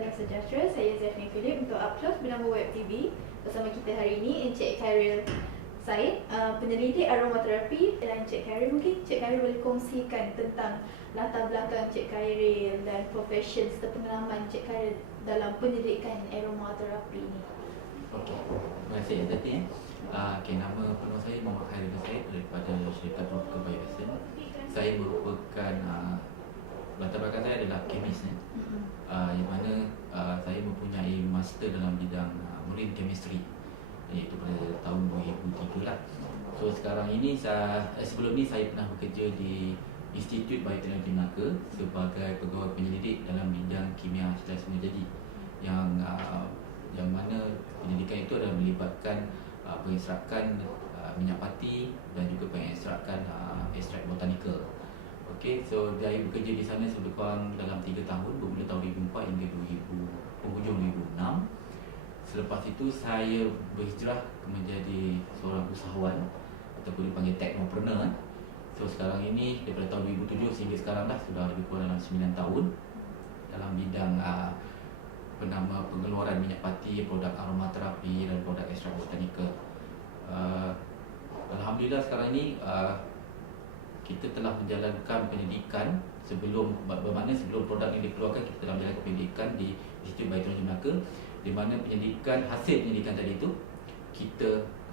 Salam sejahtera, saya Zafni Philip untuk Upclose bernama Web TV. Bersama kita hari ini Encik Khairil Said, penyelidik aromaterapi. Dan Encik Khairil, mungkin Encik Khairil boleh kongsikan tentang latar belakang Encik Khairil dan profession serta pengalaman Encik Khairil dalam penyelidikan aromaterapi ini. Okey, terima kasih Zati. Nama penuh saya Muhammad Khairil Said daripada Syarikat Dr. Bioesen. Saya merupakan latar belakang saya adalah kemis, yang mana saya mempunyai master dalam bidang marine chemistry, iaitu pada tahun 2003 lah. So sekarang ini sebelum ni saya pernah bekerja di Institut Bioteknologi Melaka sebagai pegawai penyelidik dalam bidang kimia hasil semula jadi, yang mana penyelidikan itu adalah melibatkan pengekstrakan minyak pati dan juga pengekstrakan ekstrak botanikal. Okey, so saya bekerja di sana lebih kurang dalam 3 tahun, bermula tahun 2004 hingga penghujung 2006. Selepas itu saya berhijrah menjadi seorang usahawan ataupun dipanggil technopreneur. So sekarang ini daripada tahun 2007 sehingga sekarang dah sudah lebih kurang dalam 9 tahun dalam bidang pengeluaran minyak pati, produk aromaterapi dan produk ekstrak botanikal. Alhamdulillah sekarang ini kita telah menjalankan pendidikan bermakna sebelum produk ini dikeluarkan, kita telah menjalankan pendidikan di Institut Bioteknologi Melaka, di mana hasil pendidikan tadi itu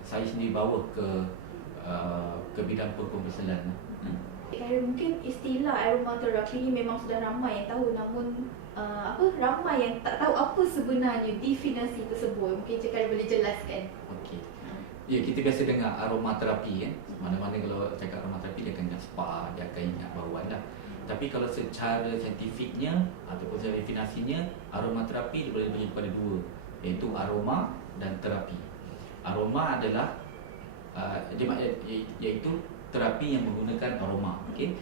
saya sendiri bawa ke bidang perkomersialan. Mungkin istilah aromaterapi ini memang sudah ramai yang tahu, namun ramai yang tak tahu apa sebenarnya definisi tersebut. Mungkin Encik Khairil boleh jelaskan. Okey. Ya, kita biasa dengar aromaterapi kan. Mana-mana kalau cakap aromaterapi dia akan ingat spa, dia akan ingat bauan lah. Tapi kalau secara saintifiknya ataupun secara definisinya, aromaterapi boleh dibagi kepada dua, iaitu aroma dan terapi. Aroma adalah iaitu terapi yang menggunakan aroma. Okey.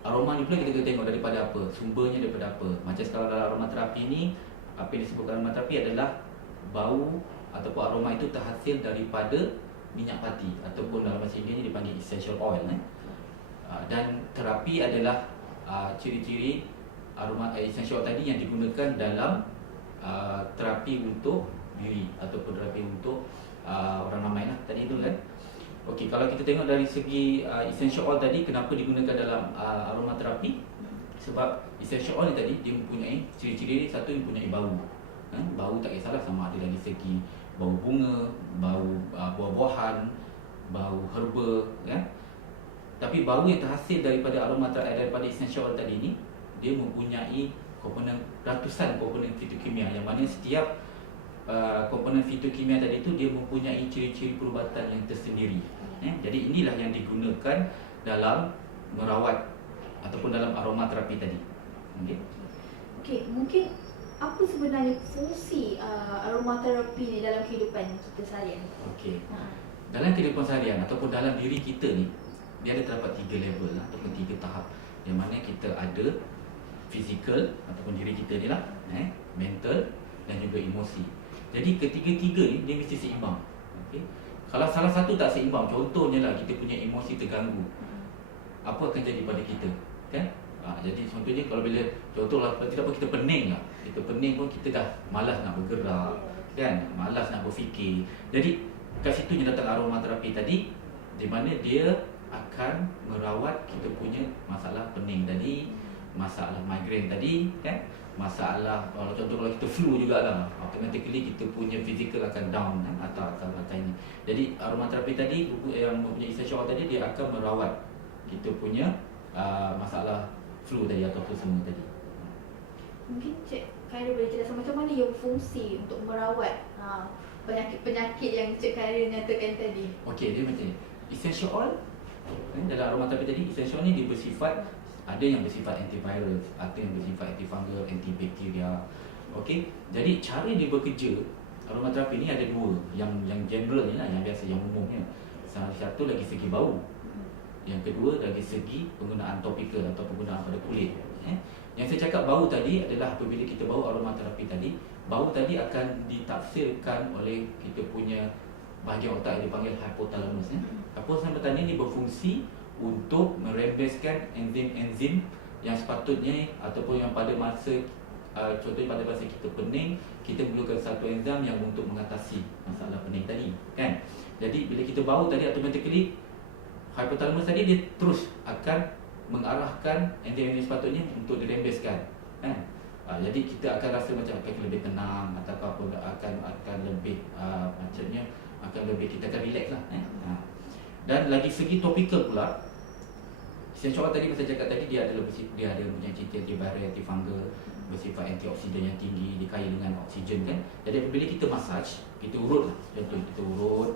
Aroma ni pula kita kena tengok daripada apa, sumbernya daripada apa. Macam kalau dalam aromaterapi ni, apa yang disebutkan aromaterapi adalah bau ataupun aroma itu terhasil daripada minyak pati ataupun dalam bahasa Inggerisnya dipanggil essential oil. Dan terapi adalah ciri-ciri aroma essential oil tadi yang digunakan dalam terapi untuk diri ataupun terapi untuk orang ramai lah tadi itu kan. Okey, kalau kita tengok dari segi essential oil tadi, kenapa digunakan dalam aromaterapi? Sebab essential oil tadi dia mempunyai ciri-ciri, satu yang mempunyai bau. Bau tak kisahlah sama ada dari segi bau bunga, bau buah-buahan, bau herba, kan? Tapi bau yang terhasil daripada daripada essential oil tadi ni, dia mempunyai ratusan komponen fitokimia, yang mana setiap komponen fitokimia tadi itu dia mempunyai ciri-ciri perubatan yang tersendiri. Jadi inilah yang digunakan dalam merawat ataupun dalam aromaterapi tadi. Okey, mungkin apa sebenarnya fungsi aromaterapi ni dalam kehidupan kita seharian? Okey. Dalam kehidupan seharian ataupun dalam diri kita ni, dia ada terdapat 3 level ataupun 3 tahap. Yang mana kita ada fizikal ataupun diri kita ni lah, mental dan juga emosi. Jadi ketiga-tiga ni dia mesti seimbang. Okey. Kalau salah satu tak seimbang, contohnya lah kita punya emosi terganggu, apa akan jadi pada kita? Kan? Jadi contohnya kalau bila contohlah tidak apa kita pening lah. Kita pening pun kita dah malas nak bergerak, kan? Malas nak berfikir. Jadi kat situ yang datang aromaterapi tadi, di mana dia akan merawat kita punya masalah pening tadi, masalah migraine tadi, kan? Masalah contoh kalau kita flu jugalah, automatically kita punya fizikal akan down kan, atau ini. Jadi aromaterapi tadi yang mempunyai essential oil tadi, dia akan merawat kita punya masalah flu tadi ataupun semua tadi. Mungkin Cik Khairil boleh jelaskan macam mana yang fungsi untuk merawat penyakit-penyakit yang Cik Khairil nyatakan tadi? Okey, dia macam ni. Essential oil dalam aromaterapi tadi, essential ni dia bersifat, ada yang bersifat antivirus, ada yang bersifat antifungal, antibakteria. Okey, jadi cara dia bekerja aromaterapi ni ada dua, yang general ni lah, yang biasa, yang umumnya. Satu lagi segi bau, yang kedua dari segi penggunaan topikal atau penggunaan pada kulit. Yang saya cakap bau tadi adalah apabila kita bau aromaterapi tadi, bau tadi akan ditafsirkan oleh kita punya bahagian otak yang dipanggil hypothalamus. Hypothalamus tadi ni berfungsi untuk merembeskan enzim-enzim yang sepatutnya ataupun yang pada masa contohnya pada masa kita pening, kita memerlukan satu enzim yang untuk mengatasi masalah pening tadi, kan? Jadi bila kita bau tadi, automatically hypothalamus tadi dia terus akan mengarahkan enzim yang sepatutnya untuk dirembeskan, kan? Jadi kita akan rasa macam akan lebih tenang, atau apa, akan lebih macamnya akan lebih, kita akan relax lah, Dan lagi segi topikal pula, essential oil tadi saya cakap tadi, dia ada punya cita antiviral, antifungal, bersifat antioksidan yang tinggi, dia kaya dengan oksigen, kan. Jadi apabila kita massage, kita urut lah, contoh kita urut.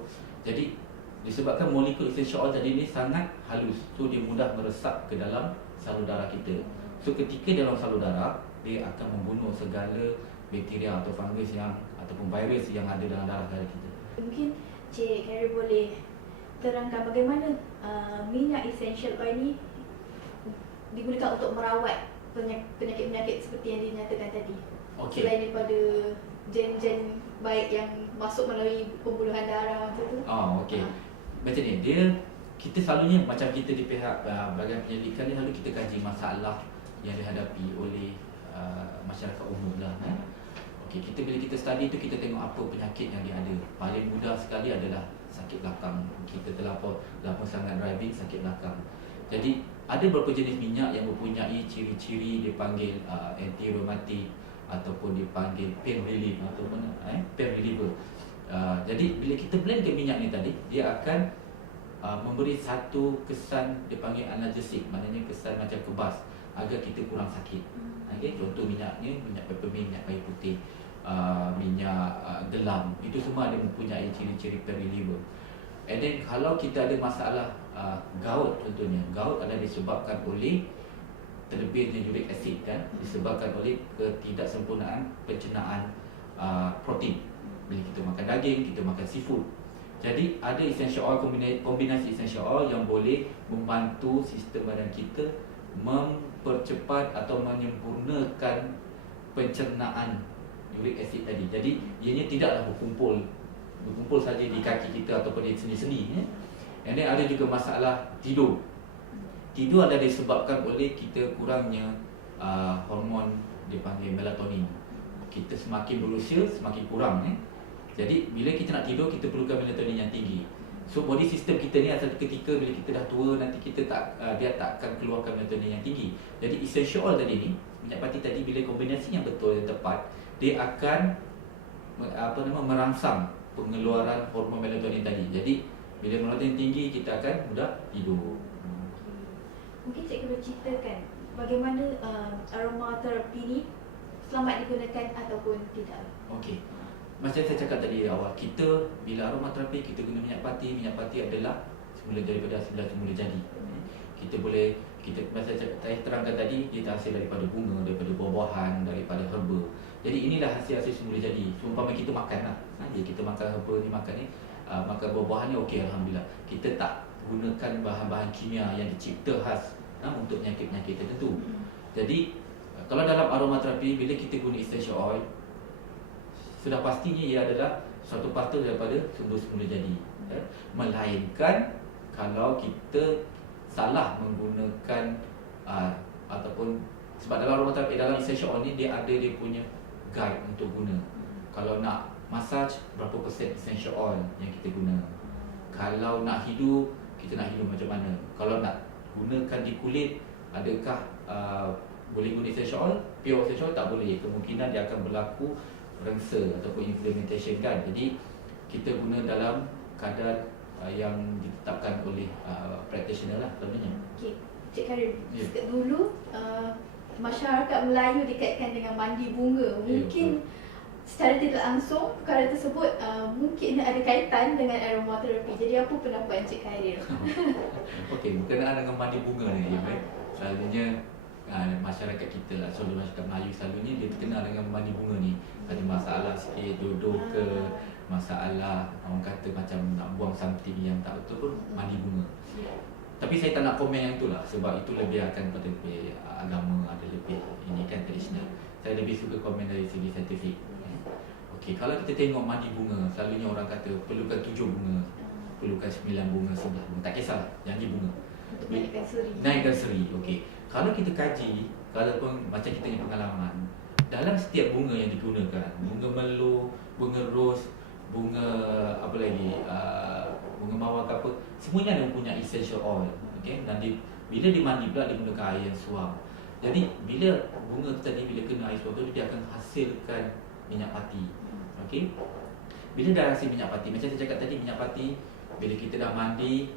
Jadi disebabkan molekul essential oil tadi ni sangat halus, so dia mudah meresap ke dalam salur darah kita. So ketika dalam salur darah, dia akan membunuh segala bakteria atau fungus yang ataupun virus yang ada dalam darah kita. Mungkin Cik Khairil boleh terangkan bagaimana minyak essential oil ni digunakan untuk merawat penyakit-penyakit seperti yang dinyatakan tadi. Okey. Selain daripada gen-gen baik yang masuk melalui pembuluhan darah macam tu. Okey. Macam ni, kita selalunya macam kita di pihak bahagian penyelidikan ni, selalu kita kaji masalah yang dihadapi oleh masyarakat umum lah. Okey, bila kita study tu, kita tengok apa penyakit yang dia ada. Paling mudah sekali adalah sakit belakang. Kita terlapor sangat driving, sakit belakang. Jadi ada beberapa jenis minyak yang mempunyai ciri-ciri dipanggil anti-rheumatic ataupun dipanggil pain relief ataupun pain reliever. Jadi bila kita blendkan minyak ni tadi, dia akan memberi satu kesan dipanggil analgesic, maknanya kesan macam kebas agar kita kurang sakit. Okay, contoh minyaknya, minyak peppermint, minyak kayu putih, minyak gelam, itu semua ada mempunyai ciri-ciri pain reliever. And then kalau kita ada masalah gout, contohnya gout adalah disebabkan oleh terlebihnya uric acid, kan, disebabkan oleh ketidaksempurnaan pencernaan protein. Bila kita makan daging, kita makan seafood. Jadi ada essential oil, kombinasi essential oil yang boleh membantu sistem badan kita mempercepat atau menyempurnakan pencernaan uric acid tadi. Jadi ianya tidaklah berkumpul saja di kaki kita ataupun di sendi-sendi. And then ada juga masalah tidur. Tidur adalah disebabkan oleh kita kurangnya hormon dipanggil melatonin. Kita semakin berusia semakin kurang. Jadi bila kita nak tidur, kita perlukan melatonin yang tinggi. So body system kita ni satu ketika bila kita dah tua, nanti kita dia tak akan keluarkan melatonin yang tinggi. Jadi essential oil tadi ni, minyak pati tadi, bila kombinasi yang betul yang tepat, dia akan merangsang pengeluaran hormon melatonin tadi. Jadi bila melatonin tinggi, kita akan mudah tidur. Mungkin cikgu boleh ceritakan bagaimana aromaterapi ni selamat digunakan ataupun tidak. Okey. Macam saya cakap tadi awal, kita bila aromaterapi kita guna minyak pati. Minyak pati adalah semula daripada semula jadi. Macam saya terangkan tadi, dia hasil daripada bunga, daripada buah-buahan, daripada herba. Jadi inilah hasil-hasil semula jadi. Umpama kita makan lah. Jadi kita makan herba ni, makan buah-buahan ni, okey, alhamdulillah. Kita tak gunakan bahan-bahan kimia yang dicipta khas untuk penyakit-penyakit tertentu. Jadi kalau dalam aromaterapi, bila kita guna essential oil, sudah pastinya ia adalah suatu parti daripada sumber semula jadi. Melainkan kalau kita salah menggunakan ataupun sebab dalam aromaterapi, dalam essential oil ni dia ada dia punya guide untuk guna. Kalau nak massage, berapa persen essential oil yang kita guna. Kalau nak hidu, kita nak hidu macam mana. Kalau nak gunakan di kulit, adakah boleh guna essential oil? Pure essential oil tak boleh. Kemungkinan dia akan berlaku rengsa ataupun inflammation, kan. Jadi kita guna dalam kadar yang ditetapkan oleh practitioner lah selalunya. Okey, Cik Khairil, dulu masyarakat Melayu dikaitkan dengan mandi bunga. Mungkin secara tidak langsung perkara tersebut mungkin ada kaitan dengan aromaterapi. Jadi apa pendapat Encik Khairil? Okey, berkenaan dengan mandi bunga ni, selalunya masyarakat kita lah, selalu masyarakat Melayu selalunya dia terkenal dengan mandi bunga ni. Ada masalah sikit, jodoh ke, masalah orang kata macam nak buang something yang tak betul pun, mandi bunga. Tapi saya tak nak komen yang itulah, sebab itu lebih akan pada lebih agama, ada lebih ini kan tradisional. Saya lebih suka komen dari segi saintifik. Okey, kalau kita tengok mandi bunga, selalunya orang kata perlukan 7 bunga, perlukan 9 bunga, 11 bunga, tak kisah, janji bunga. Untuk naikkan seri. Naikkan seri, okey. Kalau kita kaji, kalaupun macam kita punya pengalaman, dalam setiap bunga yang digunakan, bunga merlot, bunga ros, bunga apa lagi, bunga mawar ke apa, semuanya ada mempunyai essential oil. Okay? Dan bila dimandi pula dia menggunakan air yang suam. Jadi bila bunga tu tadi, bila kena air suam tu, dia akan hasilkan minyak pati. Okay? Bila dah hasil minyak pati, macam saya cakap tadi, minyak pati bila kita dah mandi,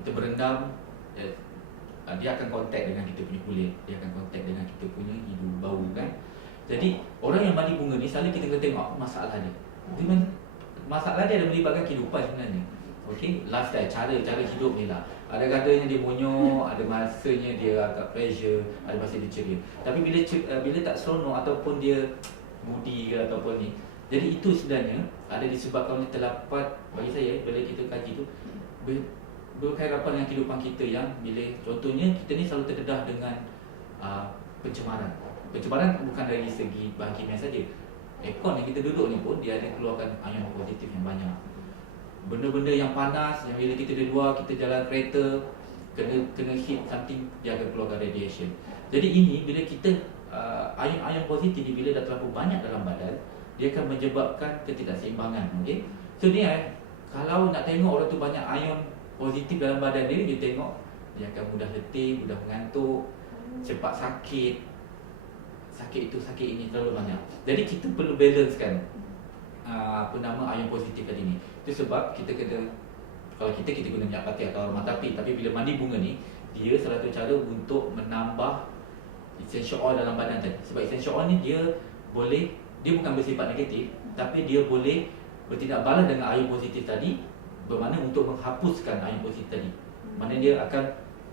kita berendam, dia akan kontak dengan kita punya kulit, dia akan kontak dengan kita punya hidung, bau kan. Jadi orang yang mandi bunga ni selalu kita kena tengok apa masalah dia. Masalah dia ada melibatkan kehidupan sebenarnya. Okey, lifestyle, cara hidup ni lah. Ada katanya dia monyok, ada masanya dia agak pressure, ada masa dia ceria. Tapi bila tak seronok ataupun dia moody ke ataupun ni, jadi itu sebenarnya ada disebabkan oleh terdapat, bagi saya bila kita kaji tu berkaitan dengan kehidupan kita yang bila contohnya kita ni selalu terdedah dengan pencemaran. Pencemaran bukan dari segi bahan kimia saja. Aircon yang kita duduk ni pun dia ada keluarkan ion positif yang banyak. Benda-benda yang panas yang bila kita di luar, kita jalan kereta kena heat something, dia akan keluarkan radiation. Jadi ini bila kita ion positif ni bila dah terlalu banyak dalam badan, dia akan menyebabkan ketidakseimbangan. Okey. So ni kalau nak tengok orang tu banyak ion positif dalam badan dia, dia tengok dia akan mudah letih, mudah mengantuk, cepat sakit. Sakit ini terlalu banyak. Jadi kita perlu balancekan ion positif tadi ni. Itu sebab kita kena, kalau kita guna minyak pati atau aromaterapi, tapi bila mandi bunga ni, dia salah satu cara untuk menambah essential oil dalam badan tadi. Sebab essential oil ni dia bukan bersifat negatif, tapi dia boleh bertindak balas dengan ion positif tadi, bermakna untuk menghapuskan ion positif tadi. Maknanya dia akan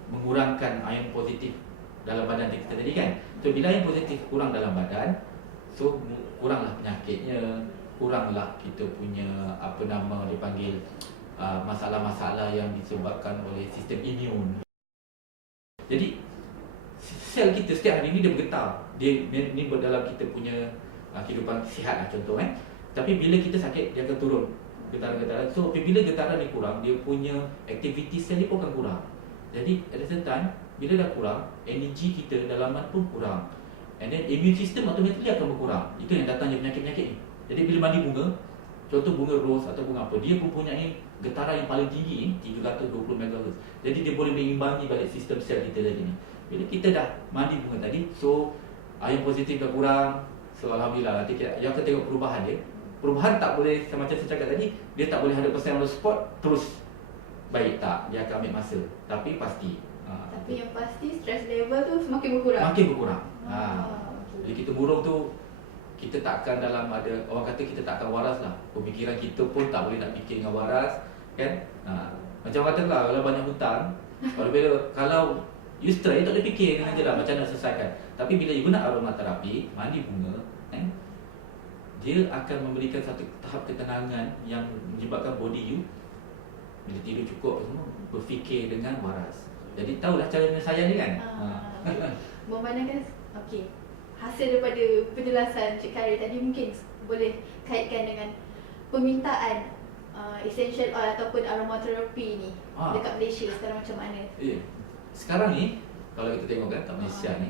mengurangkan ion positif dalam badan kita tadi kan. So bila ion positif kurang dalam badan, so kuranglah penyakitnya, kuranglah kita punya dipanggil masalah-masalah yang disebabkan oleh sistem imun. Jadi sel kita setiap hari ni dia bergetar. Dia ni dalam kita punya kehidupan sihat lah contoh kan. Tapi bila kita sakit dia akan turun getaran-getaran. So bila getaran ni kurang, dia punya aktiviti sel ni pun akan kurang. Jadi at the same time, bila dah kurang, energi kita dalaman pun kurang. And then immune system automatically akan berkurang. Itu yang datangnya penyakit-penyakit ni. Jadi bila mandi bunga, contoh bunga ros atau bunga apa, dia mempunyai getaran yang paling tinggi 320 MHz. Jadi dia boleh mengimbangi balik sistem sel kita tadi ni. Bila kita dah mandi bunga tadi, so ion positif dah kurang. So alhamdulillah, nanti kita akan tengok perubahan dia. Perubahan tak boleh, macam saya cakap tadi, dia tak boleh 100% on the spot terus baik, tak. Dia akan ambil masa. Tapi pasti. Tapi yang pasti stress level tu semakin berkurang. Makin berkurang. Okay. Jadi kita burung tu, kita takkan dalam ada, orang kata kita takkan waras lah. Pemikiran kita pun tak boleh nak fikir dengan waras, kan? Macam kata lah, kalau banyak hutang, kalau you stress, tak boleh fikir dengan je lah macam nak selesaikan. Tapi bila you guna aromaterapi, mandi bunga, kan? Dia akan memberikan satu tahap ketenangan yang menyebabkan body you bila tidur cukup semua berfikir dengan waras. Jadi tahulah cara menyelesaikan ni kan. Memandangkan hasil daripada penjelasan Cik Khairil tadi mungkin boleh kaitkan dengan permintaan essential oil ataupun aromaterapi ni dekat Malaysia sekarang macam mana? Sekarang ni kalau kita tengok kan kat Malaysia ni,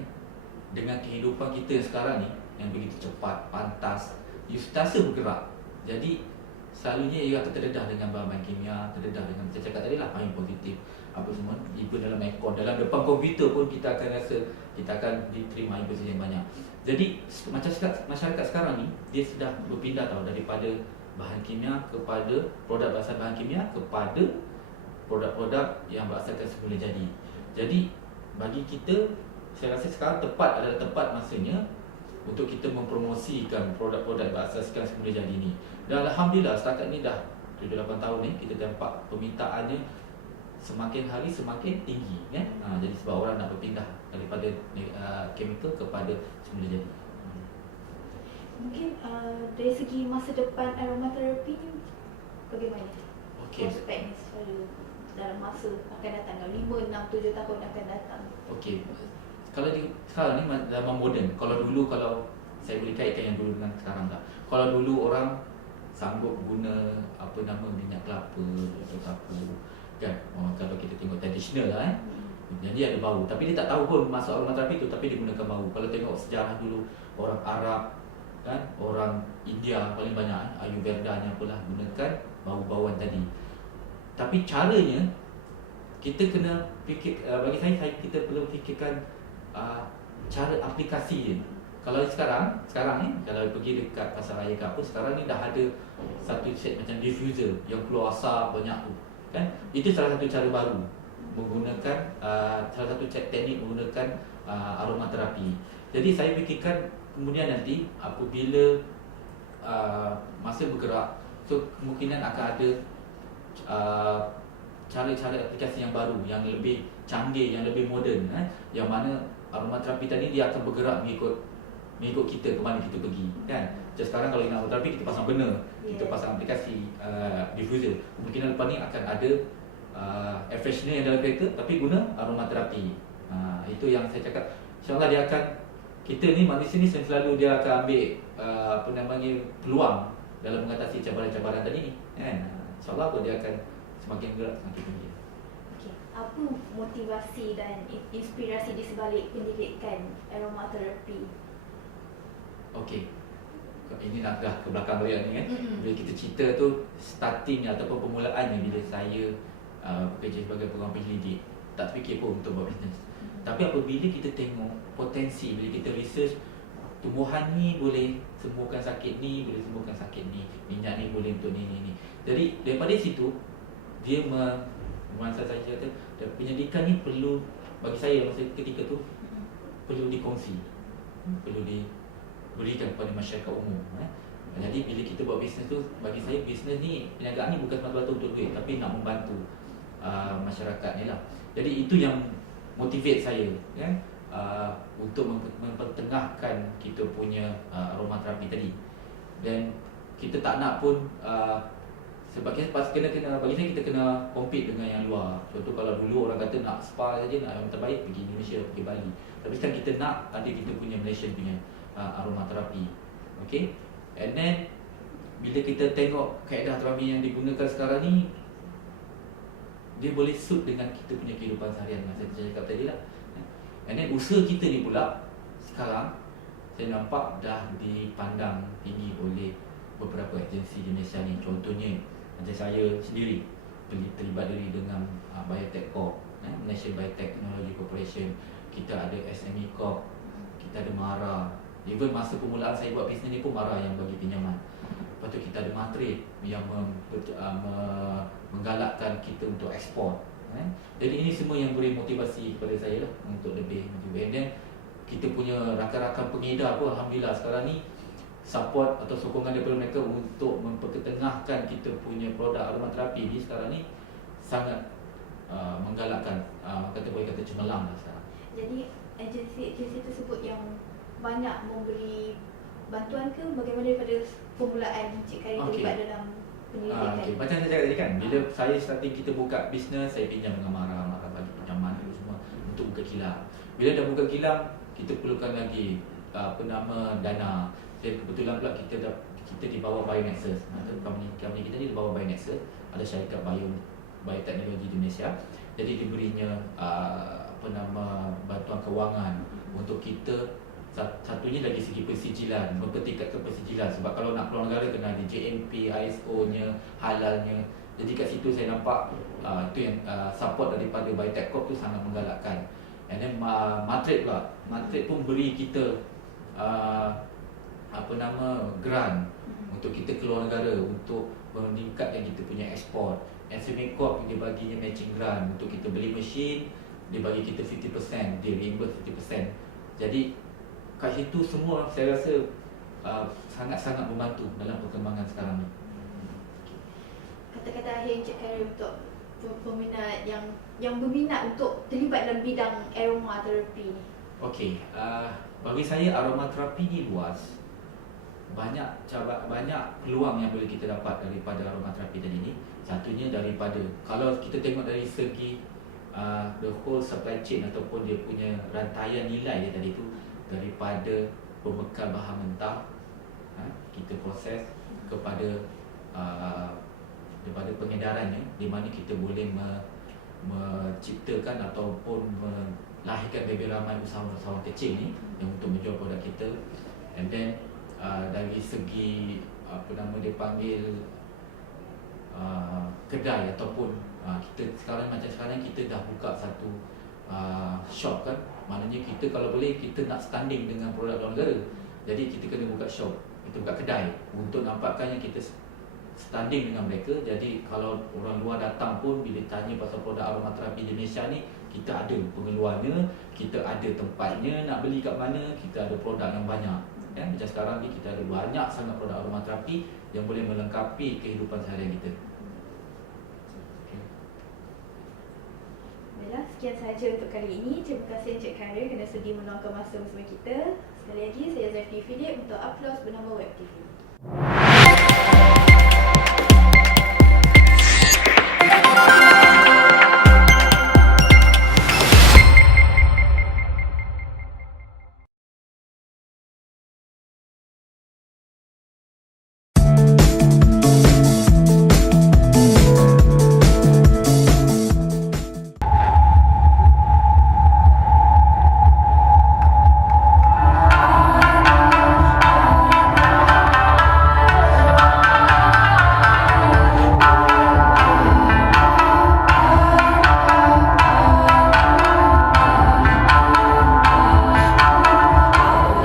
dengan kehidupan kita sekarang ni yang begitu cepat, pantas, you sentiasa bergerak. Jadi selalunya ia akan terdedah dengan bahan-bahan kimia, terdedah dengan saya cakap tadi lah, ion positif apa semua. Even dalam aircon, dalam depan komputer pun kita akan rasa kita akan diterima ion positif yang banyak. Jadi masyarakat sekarang ni dia sudah berpindah daripada bahan kimia kepada produk berasal bahan kimia kepada produk-produk yang berasaskan semula jadi. Jadi bagi kita, saya rasa sekarang tepat masanya untuk kita mempromosikan produk-produk berasaskan semula jadi ni. Dan alhamdulillah setakat ni dah 7-8 tahun ni kita nampak permintaannya semakin hari semakin tinggi kan. Jadi sebab orang nak berpindah daripada chemical kepada semula jadi. Mungkin dari segi masa depan aromaterapi ni bagaimana? Prospek ni selalu dalam masa akan datang, 5, 6, 7 tahun akan datang. Kalau sekarang ni zaman moden, kalau saya boleh kaitkan yang dulu dengan sekarang tak. Kalau dulu orang sanggup guna minyak kelapa atau apa kan. Kalau kita tengok tradisional lah Jadi ada bau, tapi dia tak tahu pun masuk aromaterapi tu, tapi dia gunakan bau. Kalau tengok sejarah dulu, orang Arab kan, orang India paling banyak Ayurvedanya pula gunakan bau-bauan tadi. Tapi caranya kita kena fikir, bagi saya kita perlu fikirkan cara aplikasi dia. Kalau sekarang ni kalau pergi dekat pasar raya ke apa, sekarang ni dah ada satu set macam diffuser yang keluar asap banyak tu kan. Itu salah satu cara baru menggunakan salah satu teknik menggunakan aromaterapi. Jadi saya fikirkan kemudian nanti apabila masa bergerak, so kemungkinan akan ada cara-cara aplikasi yang baru, yang lebih canggih, yang lebih moden, yang mana aromaterapi tadi dia akan bergerak mengikut kita ke mana kita pergi kan. Macam sekarang kalau nak aromaterapi kita pasang benda, kita pasang aplikasi diffuser. Kemungkinan lepas ni akan ada air freshener yang dalam kereta tapi guna aromaterapi. Itu yang saya cakap. InsyaAllah dia akan, kita ni manusia ni selalu dia akan ambil peluang dalam mengatasi cabaran-cabaran tadi ni kan. InsyaAllah dia akan semakin gerak semakin tinggi. Okay. Apa motivasi dan inspirasi di sebalik pendidikan aromaterapi? Okey. Ini nak dah ke belakang balik ni kan. Bila kita cerita tu starting ataupun permulaannya bila saya bekerja sebagai peguam penyelidik, tak fikir pun untuk buat bisnes. Tapi apabila kita tengok potensi, bila kita research tumbuhan ni boleh sembuhkan sakit ni, boleh sembuhkan sakit ni, minyak ni boleh untuk ni. Jadi daripada situ dia masa saya kata penyelidikan ni perlu, bagi saya masa ketika tu perlu dikongsi, perlu diberikan kepada masyarakat umum. Jadi bila kita buat bisnes tu, bagi saya bisnes ni, perniagaan ni bukan semata-mata untuk duit, tapi nak membantu masyarakat ni lah. Jadi itu yang motivate saya kan, untuk mempertengahkan kita punya aromaterapi tadi. Dan kita tak nak pun sebab kita bagi saya kita kena compete dengan yang luar. Contoh kalau dulu orang kata nak spa saja, nak yang terbaik pergi Indonesia, pergi Bali. Tapi sekarang kita nak ada kita punya Malaysian punya aromaterapi. Okay. And then bila kita tengok kaedah terapi yang digunakan sekarang ni, dia boleh suit dengan kita punya kehidupan seharian, macam saya cakap tadi lah. And then usaha kita ni pula sekarang saya nampak dah dipandang tinggi oleh beberapa agensi di Malaysia ni. Contohnya macam saya sendiri terlibat diri dengan Biotech Corp, Malaysia Biotechnology Corporation. Kita ada SME Corp, kita ada MARA. Even masa permulaan saya buat bisnes ni pun MARA yang bagi pinjaman. Lepas tu kita ada Matrade yang menggalakkan kita untuk ekspor. Jadi ini semua yang beri motivasi kepada saya lah untuk lebih motivate. Dan kita punya rakan-rakan pengedar pun alhamdulillah sekarang ni support atau sokongan daripada mereka untuk memperketengahkan kita punya produk aromaterapi ni sekarang ni sangat menggalakkan, boleh kata cemerlang lah sekarang. Jadi agensi tersebut yang banyak memberi bantuan ke bagaimana daripada permulaan Encik Khairi terlibat dalam penyelidikan? Macam saya cakap tadi kan, bila saya starting kita buka bisnes, saya pinjam dengan Mara bagi pinjaman itu semua untuk buka kilang. Bila dah buka kilang, kita perlukan lagi dana. Jadi kebetulan pula kita di bawah Bionexus. Company kita ni di bawah Bionexus, ada syarikat bioteknologi di Malaysia. Jadi diberinya bantuan kewangan untuk kita. Satunya dari segi persijilan, mempertingkatkan persijilan. Sebab kalau nak keluar negara kena ada JMP, ISO-nya, halalnya. Jadi kat situ saya nampak itu yang support daripada Biotech Corp tu sangat menggalakkan. And then Matrade pula, Matrade pun beri kita grant untuk kita keluar negara, untuk meningkatkan kita punya ekspor. SME Corp dia baginya matching grant untuk kita beli mesin, dia bagi kita 50%, dia reimburse 50%. Jadi kat situ semua saya rasa sangat-sangat membantu dalam perkembangan sekarang ni. Kata-kata akhir Encik Khairi untuk peminat yang berminat untuk terlibat dalam bidang aromaterapi ni. Okey, bagi saya aromaterapi ni luas. Banyak peluang yang boleh kita dapat daripada aromaterapi tadi ni. Satunya daripada, kalau kita tengok dari segi the whole supply chain ataupun dia punya rantaian nilai dia tadi tu, daripada pembekal bahan mentah kita proses kepada daripada pengedarannya, di mana kita boleh menciptakan ataupun melahirkan lebih ramai usahawan-usahawan kecil ni yang untuk menjual produk kita. And then dari segi apa nama dia panggil kedai ataupun kita macam sekarang kita dah buka satu shop kan, maknanya kita kalau boleh kita nak standing dengan produk luar negara, jadi kita kena buka shop, kita buka kedai untuk nampakkan yang kita standing dengan mereka. Jadi kalau orang luar datang pun bila tanya pasal produk aromaterapi di Malaysia ni, kita ada pengeluarnya, kita ada tempatnya, nak beli kat mana, kita ada produk yang banyak. Ya, macam sekarang ni kita ada banyak sangat produk aromaterapi yang boleh melengkapi kehidupan seharian kita. Baiklah, sekian sahaja untuk kali ini. Terima kasih Encik Khairil kerana sudi meluangkan masa bersama kita. Sekali lagi, saya Zafri Philip untuk Uploss bernama Web TV.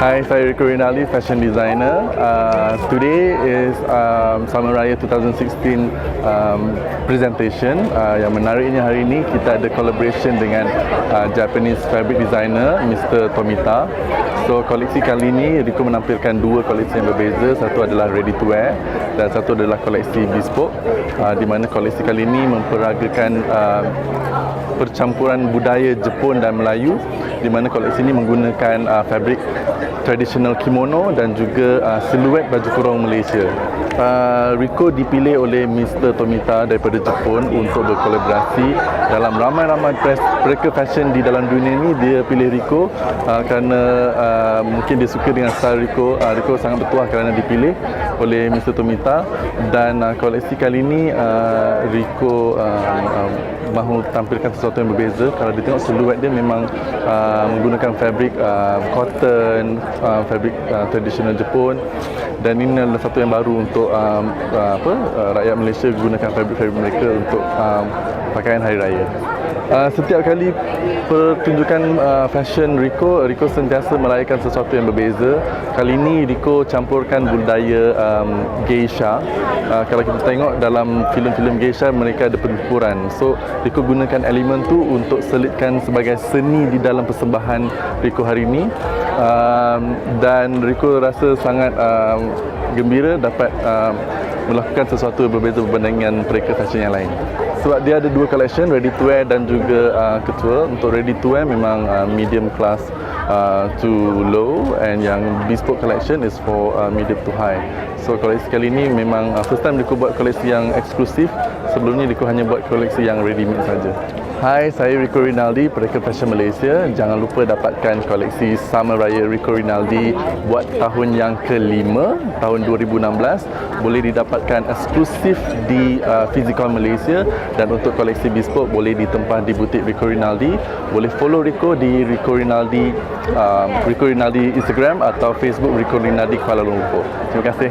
Hi, saya Rico Rinaldi, fashion designer. Today is Summer Raya 2016 presentation. Yang menariknya hari ini kita ada collaboration dengan Japanese fabric designer Mr. Tomita. So koleksi kali ini Rico menampilkan dua koleksi yang berbeza. Satu adalah ready to wear dan satu adalah koleksi bespoke. Di mana koleksi kali ini memperagakan percampuran budaya Jepun dan Melayu, di mana koleksi ini menggunakan fabric tradisional kimono dan juga siluet baju kurung Malaysia. Rico dipilih oleh Mr. Tomita daripada Jepun untuk berkolaborasi dalam ramai-ramai press mereka fashion di dalam dunia ini. Dia pilih Rico kerana mungkin dia suka dengan style Rico. Rico sangat bertuah kerana dipilih oleh Mr. Tomita, dan koleksi kali ini Rico mahu tampilkan sesuatu yang berbeza. Kalau dia tengok siluet dia memang menggunakan fabric cotton, fabric tradisional Jepun, dan ini adalah satu yang baru untuk rakyat Malaysia gunakan fabric mereka untuk pakaian hari raya. Setiap kali pertunjukan fashion Rico sentiasa merayakan sesuatu yang berbeza. Kali ini Rico campurkan budaya geisha. Kalau kita tengok dalam filem-filem geisha, mereka ada pertempuran. So Rico gunakan elemen tu untuk selitkan sebagai seni di dalam persembahan Rico hari ini. Dan Rico rasa sangat gembira dapat melakukan sesuatu yang berbeza berbanding dengan mereka fashion yang lain. Sebab dia ada dua collection, ready to wear dan juga couture. Untuk ready to wear memang medium class to low, and yang bespoke collection is for medium to high. So koleksi kali ini memang first time Rico buat koleksi yang eksklusif. Sebelum ni Rico hanya buat koleksi yang ready made saja. Hai, saya Rico Rinaldi, Perekat Fashion Malaysia. Jangan lupa dapatkan koleksi Summer Raya Rico Rinaldi buat tahun yang kelima, tahun 2016. Boleh didapatkan eksklusif di Fizikon Malaysia, dan untuk koleksi bespoke boleh ditempah di butik Rico Rinaldi. Boleh follow Rico di Rico Rinaldi Instagram atau Facebook Rico Rinaldi Kuala Lumpur. Terima kasih.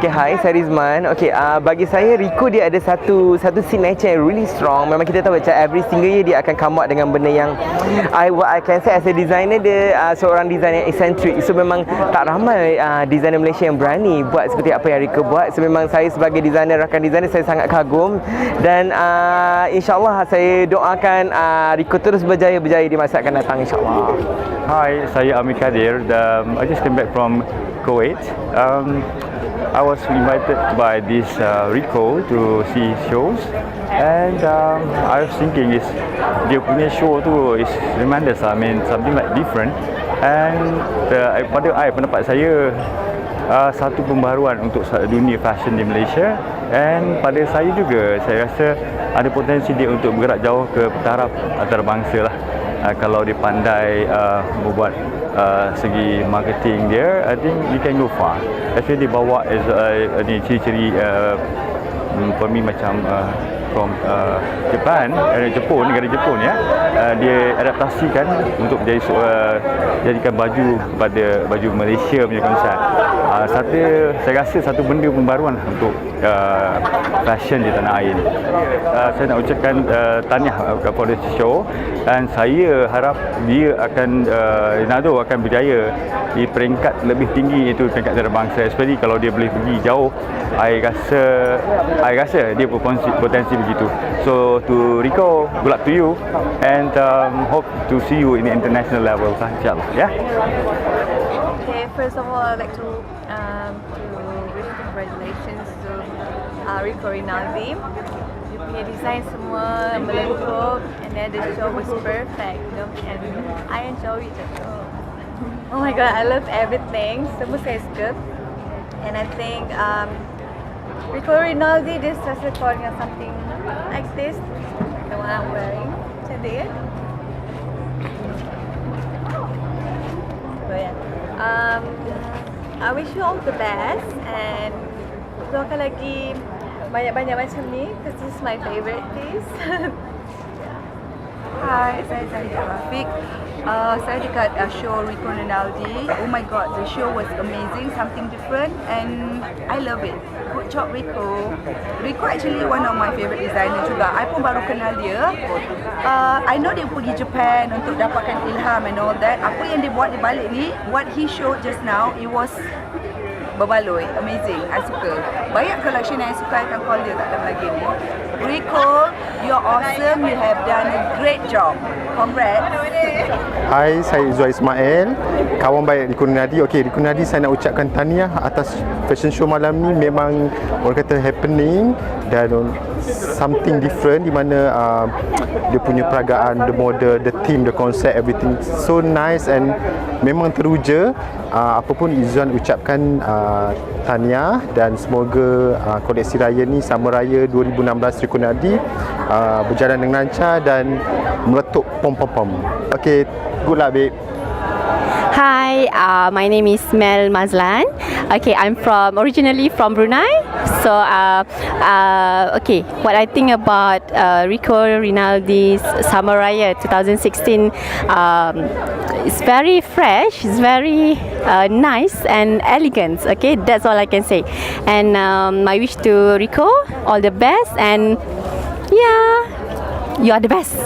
Okay, hi, saya Rizman. Okay, bagi saya Rico dia ada satu signature yang really strong. Memang kita tahu macam every single year dia akan come out dengan benda yang what I can say as a designer, dia seorang designer eccentric. So memang tak ramai designer Malaysia yang berani buat seperti apa yang Rico buat. So memang saya sebagai designer, rakan designer, saya sangat kagum, dan insyaAllah saya doakan Rico terus berjaya di masa akan datang, insyaAllah. Hi, saya Amir Kadir. I just came back from Kuwait. I was invited by this Rico to see shows, and I was thinking dia punya show tu is tremendous. I mean something like different, and pada pendapat saya satu pembaharuan untuk dunia fashion di Malaysia, and pada saya juga saya rasa ada potensi dia untuk bergerak jauh ke taraf antarabangsa lah. kalau dia pandai membuat segi marketing dia, I think he can go far. Actually dia bawa as ni ciri-ciri for me macam from Japan, Jepun, negara Jepun ya. Dia adaptasikan untuk jadikan baju pada baju Malaysia punya konsep. Saya rasa satu benda pembaruan untuk fashion di tanah air. Saya nak ucapkan tahniah kepada show dan saya harap dia akan Ronaldo akan berjaya di peringkat lebih tinggi, iaitu peringkat antarabangsa, especially kalau dia boleh pergi jauh. I rasa dia berpotensi begitu. So to Rico, good luck to you and hope to see you in the international level, insyaAllah. Yeah. Okay, first of all, I'd like to really congratulations to Rico Rinaldi. Dia punya design semua melengkup, and then the show was perfect, you know, and I enjoyed it. Oh my god, I love everything. Semua saya suka, and I think Rico Rinaldi dia sesuai dengan something like this, the one I'm wearing. Cantik ya? So yeah. I wish you all the best and doakan lagi banyak-banyak macam ni, because this is my favorite piece. Hai, saya Zahida Rafiq. Saya dekat show Rico Rinaldi. Oh my god, the show was amazing, something different and I love it. Good job Rico. Rico actually one of my favorite designer juga. I pun baru kenal dia. I know dia pergi Japan untuk dapatkan ilham and all that. Apa yang dia buat di balik ni, what he showed just now, it was berbaloi, amazing. I suka. Banyak collection yang I suka, I akan call dia tak lama lagi ni. Rico, you're awesome. You have done a great job. Congrats. Hai, saya Izzuan Ismail, kawan baik Rico Rinaldi. Okey, Rico Rinaldi, saya nak ucapkan tahniah atas fashion show malam ni. Memang orang kata happening dan something different, di mana dia punya peragaan, the model, the theme, the concept, everything so nice and memang teruja. Apa pun Izzuan ucapkan tahniah dan semoga koleksi raya ni, Summer Raya 2016 Rico Rinaldi berjalan dengan lancar dan meletup pom-pom-pom. Okay, good luck babe. Hi, my name is Mel Mazlan. Okay, I'm originally from Brunei. So, okay, what I think about Rico Rinaldi's Summer Raya 2016, it's very fresh, it's very nice and elegant. Okay, that's all I can say. And my wish to Rico, all the best, and yeah, you are the best.